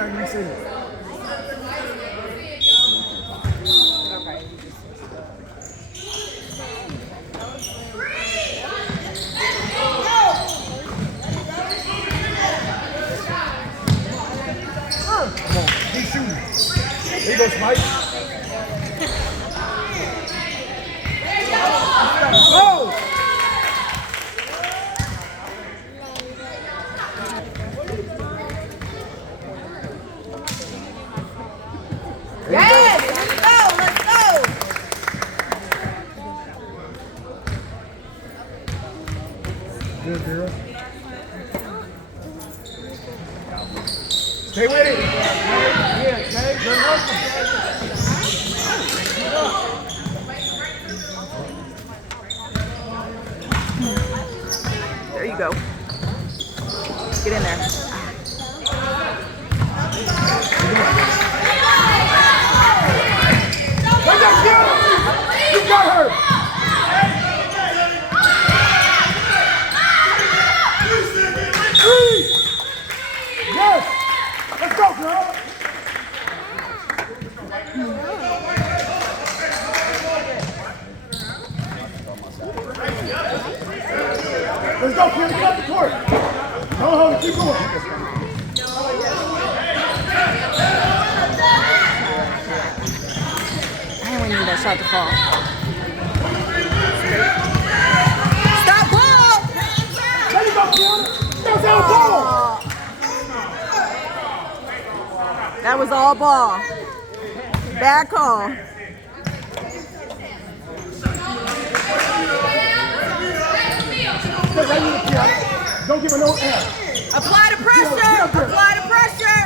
not going to see it. Come on, keep shooting. There you go, Spike. Oh! Yes! Let's go! Let's go! Good girl. Stay with it. Yeah, okay. Good work. There you go. Get in there. You got her! Three! Yes! Let's go, girl! Let's go, kid. Get up the court. Don't hold it. Keep going. And we need that shot to fall. Stop ball! There you go, kid. That's our ball. That was all ball. Bad call. Don't give her no air. Apply the pressure. Apply the pressure.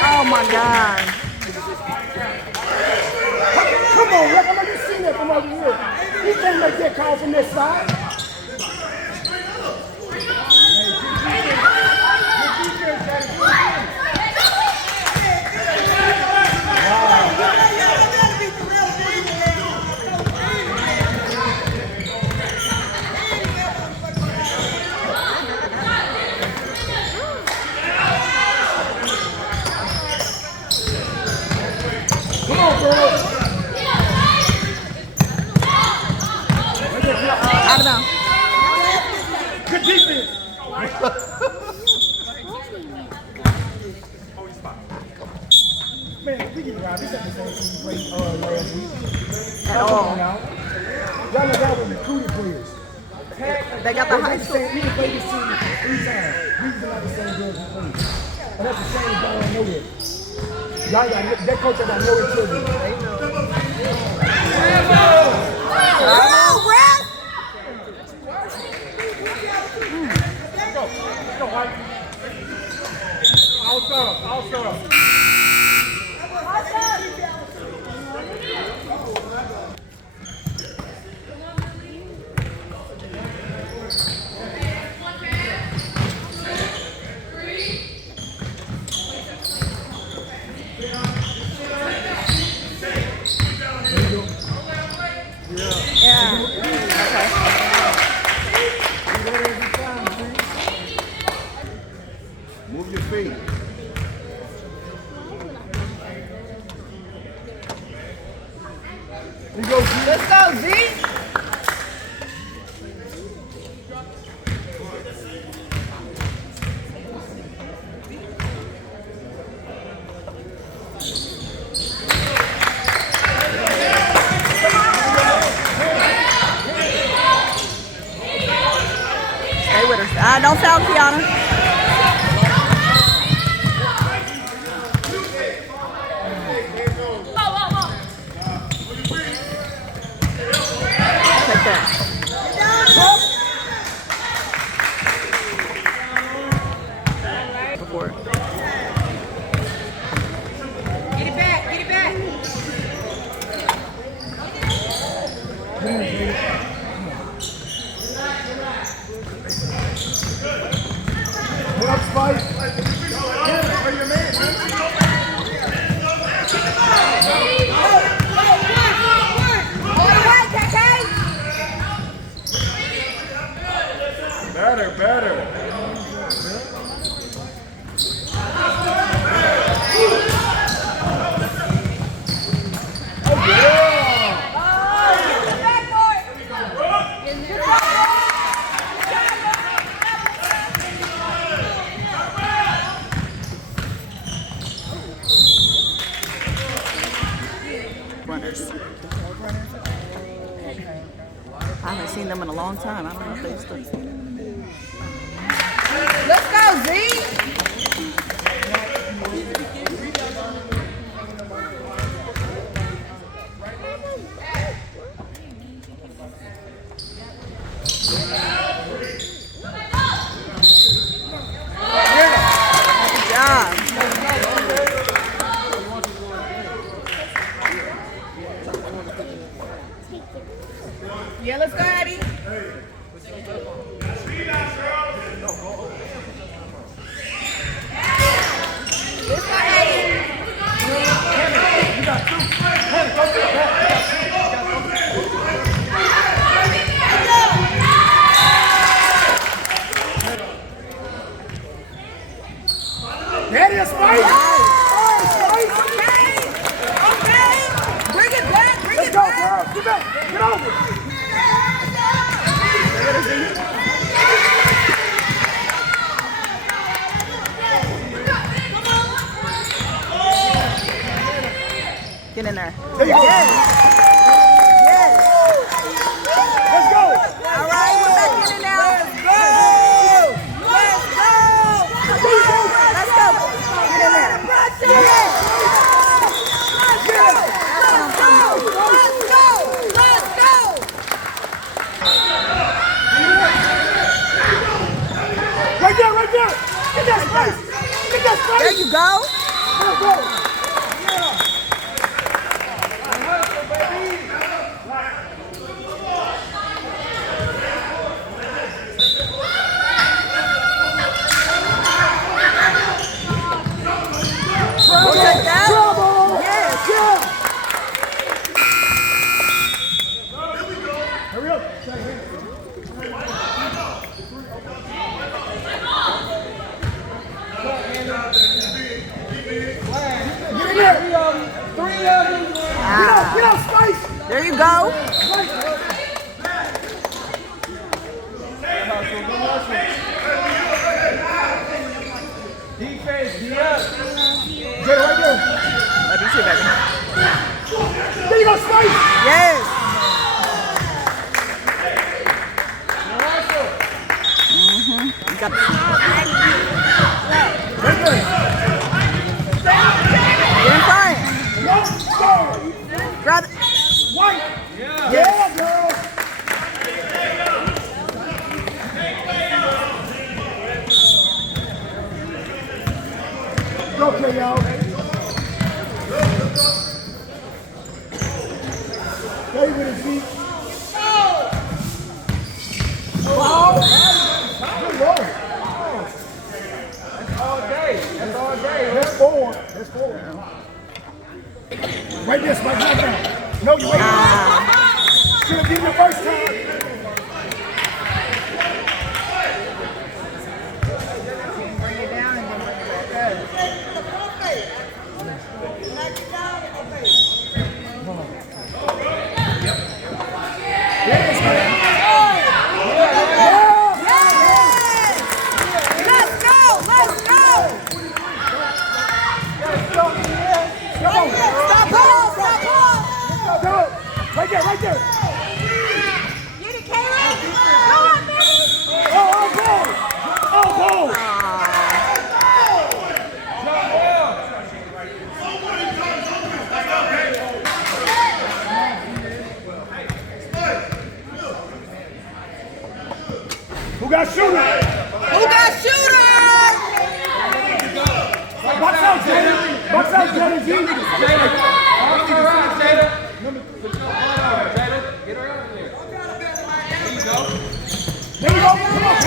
Oh my God. Come on, Rick. I'm not just seeing that from over here. You can't make that call from this side. Come on, girl. Out of bounds. Good defense. Man, we get around. This ain't the same team we played last week. At all. Y'all know that was recruited players. They got the high school. We can play this team 3 times. These are not the same girls we played. And that's the same guy I know that. Y'all got that coach got no children. Come on, Brad. Let's go, Mike. I'll start up. Yeah. Okay. Move your feet. Let's go, Z. Stay with her. Don't foul Kiana. Take that. Before. Get it back. Get it back. What up, Spike? Where your man? better. Runners. I haven't seen them in a long time. I don't know if they still see them. Let's go, Z. Good job. Yeah, let's go, Eddie. Let's go, Eddie. There it is, Spike. Okay. Bring it back. Bring Let's it go, back. girl. Get back. Get over. Get in there. There you go. Yes. Let's go. All right, we're back in it now. Let's go. Get in there. Yes. Right there, right there. Get that space. Get that space. There you go. Let's go. We'll take that. Trouble. Yes. Yeah. Hurry up. Get in there. Three of them. Get out, Spice. There you go. Defense, yes. Get it right there. Let me see, baby. There you go, Spice. Yes. You got Right there. Get in front. Let's go. Grab it. White. Yes. Yeah, girl. Okay, y'all. Stay with it, G. Wow. Good roll. That's all day. That's all day. That's four. That's four. Right there, Spike. Right there. No, you ain't. Should have been the first time. Bring it down and then bring it back up. Yes, man. Let's go. Let's go. Come on. Stop ball. Stop ball. Go. Right there, right there. Get it, Caleb. Go on, baby. Oh, goal. Oh, goal. Who got shooter? Who got shooter? Box out, Jada. Box out, Jada. G. There you go. Come on.